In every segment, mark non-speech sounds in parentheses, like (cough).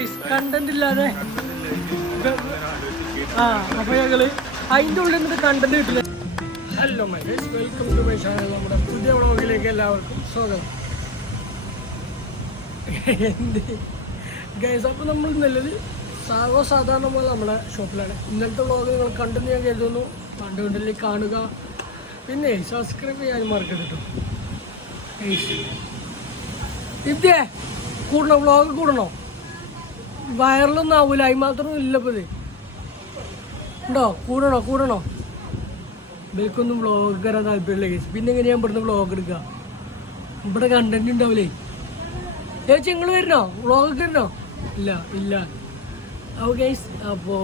Guys content ഇല്ലാതെ. ആ അപ്പൊ ഞങ്ങൾ അതിന്റെ ഉള്ളിൽ നിന്നിട്ട് കണ്ടന്റ് കിട്ടില്ല. Hello my guys welcome to my channel നമ്മുടെ പുതിയ വ്ളോഗിലേക്ക് എല്ലാവർക്കും സ്വാഗതം. എന്ത്? ഗൈസ് അപ്പോൾ നമ്മൾ നല്ലത് സാഗോ സാധാരണ പോലെ നമ്മുടെ ഷോപ്പിലാണ് ഇന്നത്തെ വ്ളോഗ് നിങ്ങൾ കണ്ടെന്ന് ഞാൻ കരുതുന്നു. കണ്ടുകൊണ്ടില്ലേ കാണുക. പിന്നെ സബ്സ്ക്രൈബ് ചെയ്യാൻ മറക്കരുത് കേട്ടോ. ഇതേ കൂടണോ? വ്ളോഗ് കൂടണോ? വയറിലൊന്നും ആവൂല അതിന് മാത്രം ഇല്ല ഇപ്പൊ ഇത് ഉണ്ടോ? കൂടണോ? കൂടണോ? ഇവർക്കൊന്നും വ്ളോഗ് കയറാൻ താല്പര്യമില്ല കേസ് പിന്നെ എങ്ങനെയാ ഇവിടുന്ന് വ്ളോഗ് എടുക്കുക ഇവിടെ കണ്ടന്റ് ഉണ്ടാവില്ലേ ചേച്ചി നിങ്ങൾ വരണോ വ്ളോഗ് വരണോ ഇല്ല ഇല്ല. അപ്പോൾ ഗൈസ് അപ്പോൾ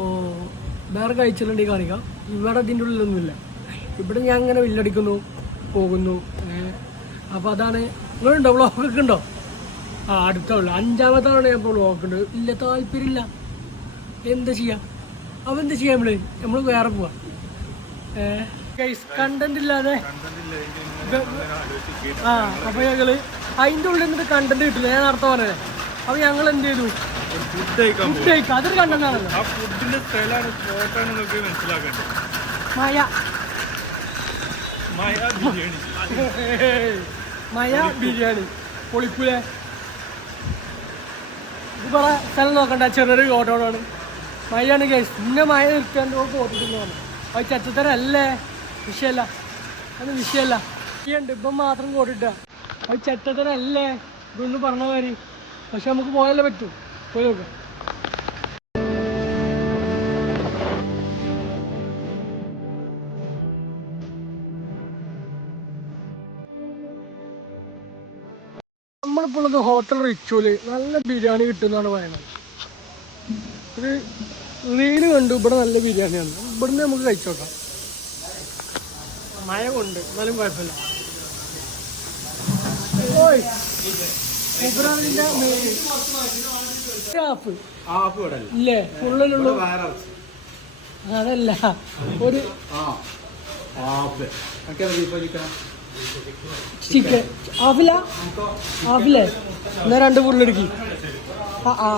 വേറെ കഴിച്ചിട്ടുണ്ടെങ്കിൽ കാണിക്കാം. ഇവിടെ അതിന്റെ ഉള്ളിലൊന്നുമില്ല. ഇവിടെ ഞാൻ അങ്ങനെ വില്ലടിക്കുന്നു പോകുന്നു അപ്പോൾ അതാണ്. നിങ്ങളുണ്ടോ വ്ളോഗൊക്കെ ഉണ്ടോ? ആ അടുത്തുള്ള അഞ്ചാമത്തെ തവണ ഞാൻ വ്ളോഗുണ്ട് ഇല്ല താല്പര്യമില്ല. എന്താ ചെയ്യാം? അപ്പോൾ എന്താ ചെയ്യാം നമ്മൾ? നമ്മൾ വേറെ പോവാ. കണ്ടന്റ് ഇല്ലാതെ. ആ അപ്പൊ ഞങ്ങൾ അതിന്റെ ഉള്ളിൽ നിന്നിട്ട് കണ്ടന്റ് കിട്ടില്ല. ഞാൻ നേരത്തെ പറഞ്ഞത് അപ്പൊ ഞങ്ങൾ എന്ത് ചെയ്തു? ഫുഡ് കഴിക്കുക അതൊരു കണ്ടന്റ് ആണല്ലോ ആ ഫുഡിന്റെ സ്ഥലമാണ് സ്പോട്ടാണ് മയ. മായ ബിരിയാണി. മയ ബിരിയാണി. പൊളിക്കൂലേ? പറ സ്ഥലം നോക്കണ്ട ചെറിയൊരു ഓട്ടോടാണ് മഴയാണ് കേസ് പിന്നെ മഴ നിർത്താൻ പോത്തിട്ടില്ല അത് ചറ്റത്തരല്ലേ വിഷയമല്ല അത് വിഷയമല്ല ഉണ്ട് ഇപ്പം മാത്രം കോട്ടിട്ട അത് ചറ്റത്തരല്ലേ ഇതൊന്നും പറഞ്ഞ മാതിരി. പക്ഷെ നമുക്ക് പോയാലേ പറ്റൂ. പോയി നോക്കാം. നമ്മളിപ്പോൾ ഉള്ളത് ഹോട്ടൽ റിച്ചുവൽ നല്ല ബിരിയാണി കിട്ടുമെന്നാണ് പറയുന്നത്. ഒരു റീൽ കണ്ടു ഇവിടെ നല്ല ബിരിയാണിയാണ്. ഇവിടുന്ന് നമുക്ക് കഴിച്ചു നോക്കാം. മഴ കൊണ്ട് എന്നാലും കുഴപ്പമില്ല. ഓയ് ഇല്ലേ? ഫുള്ളിലുള്ളൂ അതല്ല ഒരു ചിക്കൻ ഹാഫില ഹാഫിലേ എന്നാ രണ്ട് ഫുള്ളെടുക്കി ആ ആ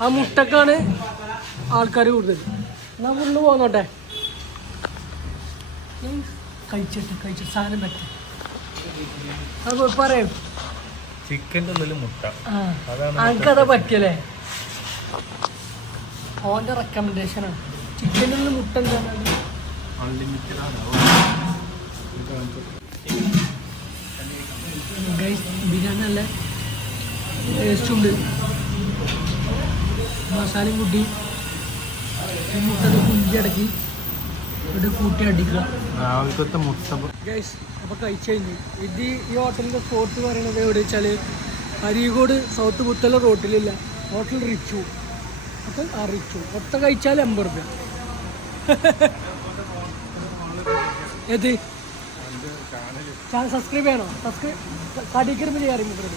ആ മുട്ടക്കാണ് ആൾക്കാർ കൂടുതൽ എന്നാ ഫുള്ള് പോന്നോട്ടെ കഴിച്ചിട്ട് കഴിച്ചിട്ട് സാധനം പറ്റി അത് പറയും ചിക്കന്റെ ഉള്ളിൽ മുട്ട അനക്കത് പറ്റിയല്ലേ ഓന്റെ റെക്കമെൻഡേഷനാണ് ചിക്കനിൽ മുട്ട എന്താണ് അൺലിമിറ്റഡ് ആണ് ബിരിയാണി നല്ല ടേസ്റ്റ് ഉണ്ട്. മസാലയും കൂട്ടി മുട്ട മുട്ടത് കുഞ്ചി അടക്കി ഇത് കൂട്ടി അടിക്കുക. രാവിലത്തെ മുട്ട ഗൈസ് അപ്പോൾ കഴിച്ചു കഴിഞ്ഞു. ഇത് ഈ ഹോട്ടലിന്റെ സ്പോട്ട് പറയുന്നത് എവിടെ വെച്ചാൽ അരീകോട് സൗത്ത് പുത്തല റോട്ടിലില്ല ഹോട്ടൽ റിച്ചു അപ്പോൾ ആ റിച്ചു ഒത്ത കഴിച്ചാൽ എൺപത് റുപ്യ. (laughs) ഏത്? ചാനൽ സബ്സ്ക്രൈബ് ചെയ്യണോ? സബ്സ്ക്രൈബ് കടീക്കരുമ്പ് ചെയ്യാറ് മുപ്പത്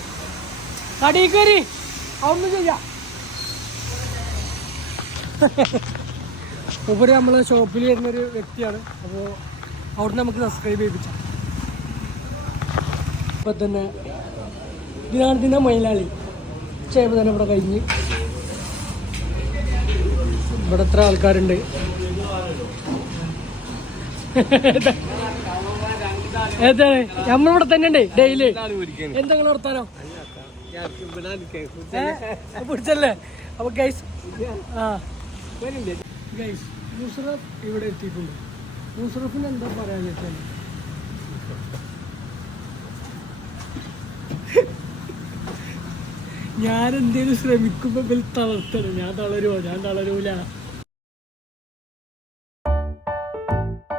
കടീക്കരി അതൊന്നും ചെയ്യാം. ഉപരി നമ്മളെ ഷോപ്പിൽ വരുന്നൊരു വ്യക്തിയാണ്. അപ്പോൾ അവിടുന്ന് നമുക്ക് സബ്സ്ക്രൈബ് ചെയ്യിപ്പിച്ച. ഇപ്പം തന്നെ ഇതിനാണ് ഇതിന്റെ മൈലാളി. ഉച്ചയായപ്പോൾ തന്നെ ഇവിടെ കഴിഞ്ഞ്. ഇവിടെ എത്ര ആൾക്കാരുണ്ട്? ഏതാണ് നമ്മളിവിടെ തന്നെ ഉണ്ട് ഡെയിലി എന്തെങ്കിലും വർത്താനോ? പിടിച്ചല്ലേ? അപ്പൊ ഗൈസ് ആ. ഗൈസ് മുഷറഫ് ഇവിടെ എത്തിയിട്ടുണ്ട്. മുഷറഫിന് എന്താ പറയാൻ വെച്ചാൽ ഞാൻ എന്തേലും ശ്രമിക്കുമ്പോ തളർത്തണം. ഞാൻ തളരുമോ ഞാൻ തളരൂല.